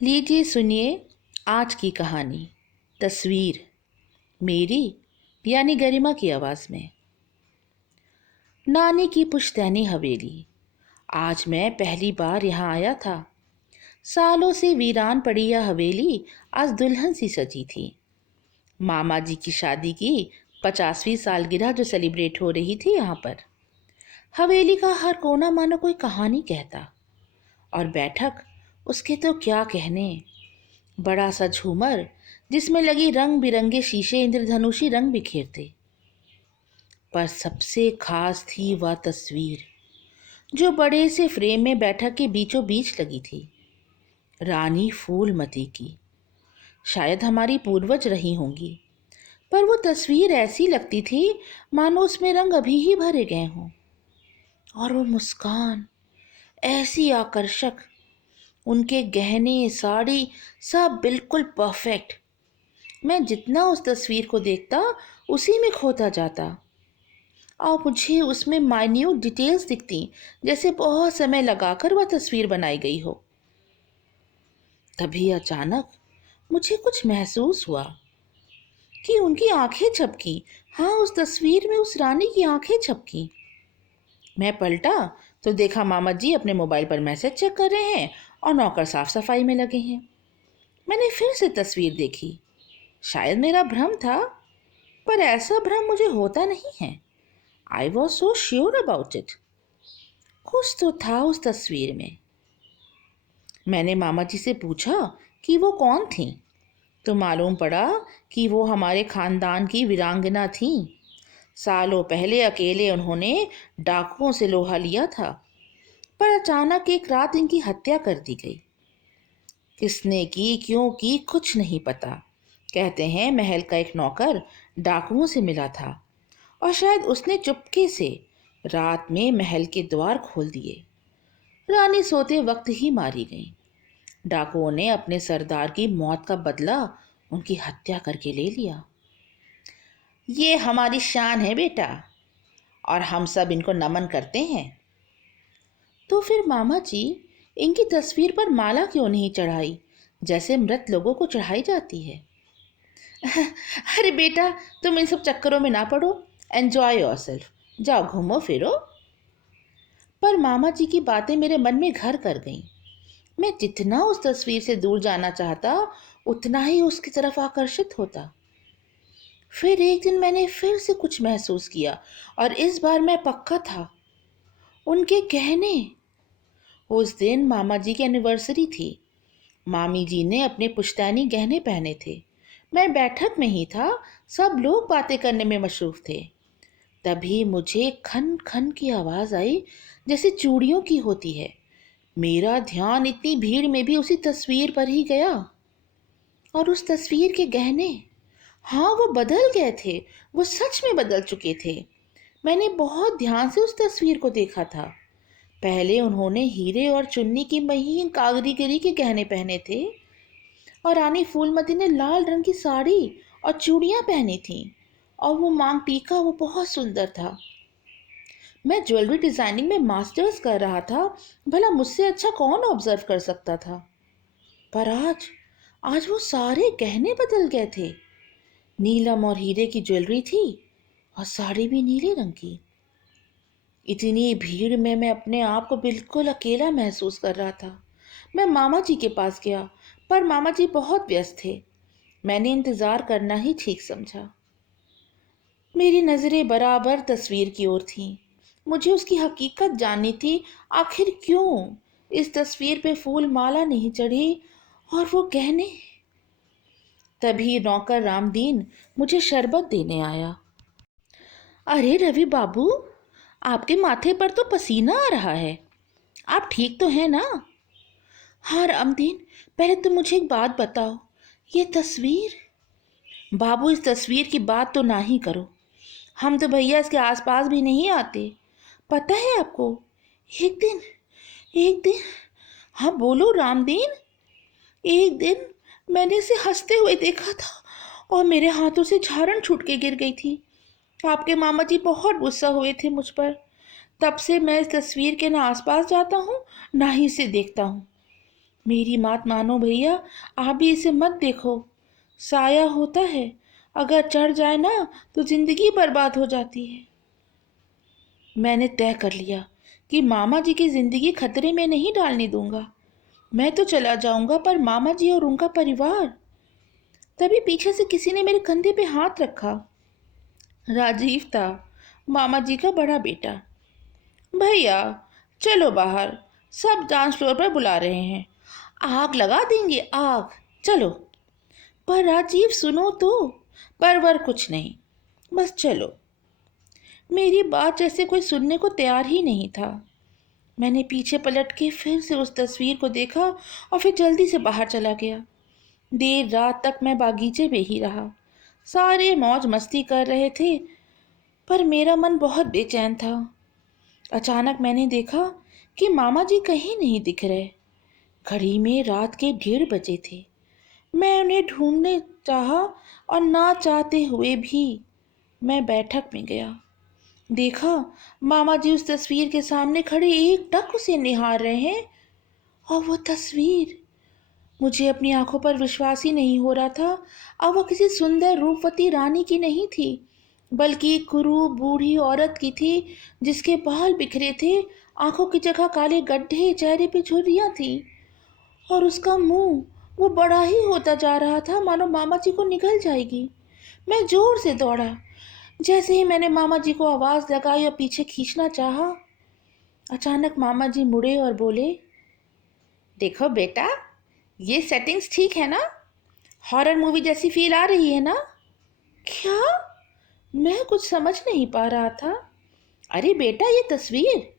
लीजिए सुनिए आज की कहानी तस्वीर मेरी यानी गरिमा की आवाज़ में। नानी की पुश्तैनी हवेली। आज मैं पहली बार यहाँ आया था। सालों से वीरान पड़ी यह हवेली आज दुल्हन सी सजी थी। मामा जी की शादी की 50वीं सालगिरह जो सेलिब्रेट हो रही थी यहाँ पर। हवेली का हर कोना मानो कोई कहानी कहता। और बैठक उसके तो क्या कहने। बड़ा सा झूमर जिसमें लगी रंग बिरंगे शीशे इंद्रधनुषी रंग बिखेरते। पर सबसे खास थी वह तस्वीर जो बड़े से फ्रेम में बैठक के बीचों बीच लगी थी। रानी फूलमती की। शायद हमारी पूर्वज रही होंगी, पर वो तस्वीर ऐसी लगती थी मानो उसमें रंग अभी ही भरे गए हों। और वो मुस्कान ऐसी आकर्षक, उनके गहने साड़ी सब बिल्कुल परफेक्ट। मैं जितना उस तस्वीर को देखता उसी में खोता जाता और मुझे उसमें माइन्यूट डिटेल्स दिखती जैसे बहुत समय लगाकर वह तस्वीर बनाई गई हो। तभी अचानक मुझे कुछ महसूस हुआ कि उनकी आंखें झपकी। हाँ, उस तस्वीर में उस रानी की आंखें झपकी। मैं पलटा तो देखा मामा जी अपने मोबाइल पर मैसेज चेक कर रहे हैं और नौकर साफ सफाई में लगे हैं। मैंने फिर से तस्वीर देखी। शायद मेरा भ्रम था, पर ऐसा भ्रम मुझे होता नहीं है। I was so sure about it. कुछ तो था उस तस्वीर में। मैंने मामा जी से पूछा कि वो कौन थी, तो मालूम पड़ा कि वो हमारे खानदान की वीरांगना थी। सालों पहले अकेले उन्होंने डाकुओं से लोहा लिया था, पर अचानक एक रात इनकी हत्या कर दी गई। किसने की, क्यों की, कुछ नहीं पता। कहते हैं महल का एक नौकर डाकुओं से मिला था और शायद उसने चुपके से रात में महल के द्वार खोल दिए। रानी सोते वक्त ही मारी गई। डाकुओं ने अपने सरदार की मौत का बदला उनकी हत्या करके ले लिया। ये हमारी शान है बेटा, और हम सब इनको नमन करते हैं। तो फिर मामा जी इनकी तस्वीर पर माला क्यों नहीं चढ़ाई जैसे मृत लोगों को चढ़ाई जाती है? अरे बेटा, तुम इन सब चक्करों में ना पड़ो। Enjoy yourself. जाओ घूमो फिरो। पर मामा जी की बातें मेरे मन में घर कर गईं। मैं जितना उस तस्वीर से दूर जाना चाहता उतना ही उसकी तरफ आकर्षित होता। फिर एक दिन मैंने फिर से कुछ महसूस किया, और इस बार मैं पक्का था। उनके गहने। उस दिन मामा जी की एनिवर्सरी थी। मामी जी ने अपने पुश्तैनी गहने पहने थे। मैं बैठक में ही था। सब लोग बातें करने में मशरूफ थे। तभी मुझे खन खन की आवाज आई जैसे चूड़ियों की होती है। मेरा ध्यान इतनी भीड़ में भी उसी तस्वीर पर ही गया। और उस तस्वीर के गहने, हाँ, वो बदल गए थे। वो सच में बदल चुके थे। मैंने बहुत ध्यान से उस तस्वीर को देखा था। पहले उन्होंने हीरे और चुन्नी की महीन कारीगरी के गहने पहने थे, और रानी फूलमती ने लाल रंग की साड़ी और चूड़ियां पहनी थीं। और वो मांग टीका, वो बहुत सुंदर था। मैं ज्वेलरी डिजाइनिंग में मास्टर्स कर रहा था। भला मुझसे अच्छा कौन ऑब्जर्व कर सकता था? पर आज आज वो सारे गहने बदल गए थे। नीलम और हीरे की ज्वेलरी थी और साड़ी भी नीले रंग की। इतनी भीड़ में मैं अपने आप को बिल्कुल अकेला महसूस कर रहा था। मैं मामा जी के पास गया, पर मामा जी बहुत व्यस्त थे। मैंने इंतजार करना ही ठीक समझा। मेरी नज़रें बराबर तस्वीर की ओर थीं। मुझे उसकी हकीकत जाननी थी। आखिर क्यों इस तस्वीर पे फूल माला नहीं चढ़ी और वो गहने? तभी नौकर रामदीन मुझे शरबत देने आया। अरे रवि बाबू, आपके माथे पर तो पसीना आ रहा है। आप ठीक तो हैं ना? हाँ रामदीन, पहले तो मुझे एक बात बताओ। ये तस्वीर। बाबू, इस तस्वीर की बात तो ना ही करो। हम तो भैया इसके आसपास भी नहीं आते। पता है आपको, एक दिन एक दिन हाँ बोलो रामदीन। एक दिन मैंने इसे हंसते हुए देखा था और मेरे हाथों से झारन छूट के गिर गई थी। आपके मामा जी बहुत गुस्सा हुए थे मुझ पर। तब से मैं इस तस्वीर के ना आसपास जाता हूँ ना ही इसे देखता हूँ। मेरी बात मानो भैया, आप भी इसे मत देखो। साया होता है, अगर चढ़ जाए ना तो जिंदगी बर्बाद हो जाती है। मैंने तय कर लिया कि मामा जी की जिंदगी खतरे में नहीं डालने दूंगा। मैं तो चला जाऊंगा, पर मामा जी और उनका परिवार। तभी पीछे से किसी ने मेरे कंधे पे हाथ रखा। राजीव था, मामा जी का बड़ा बेटा। भैया चलो बाहर, सब डांस फ्लोर पर बुला रहे हैं, आग लगा देंगे आग, चलो। पर राजीव सुनो तो, परवर कुछ नहीं, बस चलो। मेरी बात जैसे कोई सुनने को तैयार ही नहीं था। मैंने पीछे पलट के फिर से उस तस्वीर को देखा और फिर जल्दी से बाहर चला गया। देर रात तक मैं बागीचे में ही रहा। सारे मौज मस्ती कर रहे थे, पर मेरा मन बहुत बेचैन था। अचानक मैंने देखा कि मामा जी कहीं नहीं दिख रहे। घड़ी में रात के 1:30 थे। मैं उन्हें ढूंढने चाहा और ना चाहते हुए भी मैं बैठक में गया। देखा, मामा जी उस तस्वीर के सामने खड़े एक टक उसे निहार रहे हैं। और वो तस्वीर, मुझे अपनी आंखों पर विश्वास ही नहीं हो रहा था। अब वो किसी सुंदर रूपवती रानी की नहीं थी, बल्कि एक कुरूप बूढ़ी औरत की थी, जिसके बाल बिखरे थे, आंखों की जगह काले गड्ढे, चेहरे पे झुर्रियां थी, और उसका मुंह वो बड़ा ही होता जा रहा था, मानो मामा जी को निगल जाएगी। मैं जोर से दौड़ा। जैसे ही मैंने मामा जी को आवाज लगाई और पीछे खींचना चाहा, अचानक मामा जी मुड़े और बोले, देखो बेटा, ये सेटिंग्स ठीक है ना? हॉरर मूवी जैसी फील आ रही है ना? क्या? मैं कुछ समझ नहीं पा रहा था। अरे बेटा, ये तस्वीर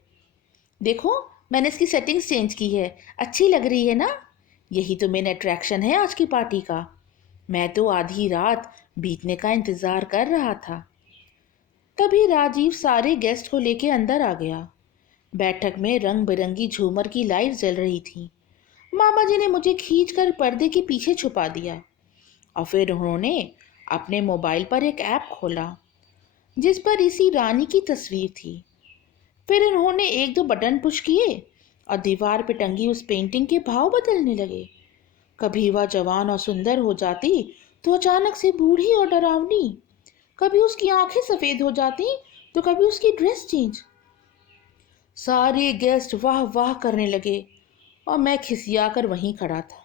देखो, मैंने इसकी सेटिंग्स चेंज की है, अच्छी लग रही है ना? यही तो मेन अट्रैक्शन है आज की पार्टी का। मैं तो आधी रात बीतने का इंतजार कर रहा था। तभी राजीव सारे गेस्ट को लेके अंदर आ गया। बैठक में रंग बिरंगी झूमर की लाइट जल रही थी। मामा जी ने मुझे खींचकर पर्दे के पीछे छुपा दिया और फिर उन्होंने अपने मोबाइल पर एक ऐप खोला जिस पर इसी रानी की तस्वीर थी। फिर उन्होंने एक दो बटन पुश किए और दीवार पर टंगी उस पेंटिंग के भाव बदलने लगे। कभी वह जवान और सुंदर हो जाती तो अचानक से बूढ़ी और डरावनी, कभी उसकी आंखें सफेद हो जाती तो कभी उसकी ड्रेस चेंज। सारे गेस्ट वाह वाह करने लगे और मैं खिसिया कर वहीं खड़ा था।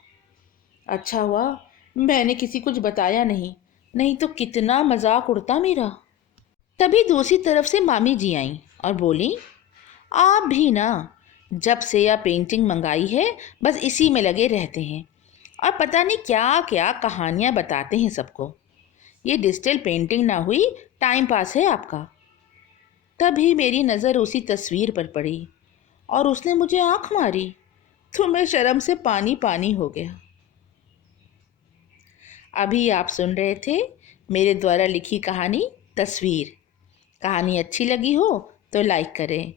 अच्छा हुआ मैंने किसी कुछ बताया नहीं, नहीं तो कितना मजाक उड़ता मेरा। तभी दूसरी तरफ से मामी जी आईं और बोली, आप भी ना, जब से यह पेंटिंग मंगाई है बस इसी में लगे रहते हैं और पता नहीं क्या क्या कहानियां बताते हैं सबको। ये डिजिटल पेंटिंग ना हुई टाइम पास है आपका। तभी मेरी नज़र उसी तस्वीर पर पड़ी और उसने मुझे आंख मारी तो मैं शर्म से पानी पानी हो गया। अभी आप सुन रहे थे मेरे द्वारा लिखी कहानी तस्वीर। कहानी अच्छी लगी हो तो लाइक करें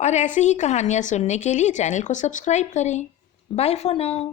और ऐसे ही कहानियाँ सुनने के लिए चैनल को सब्सक्राइब करें। Bye for now.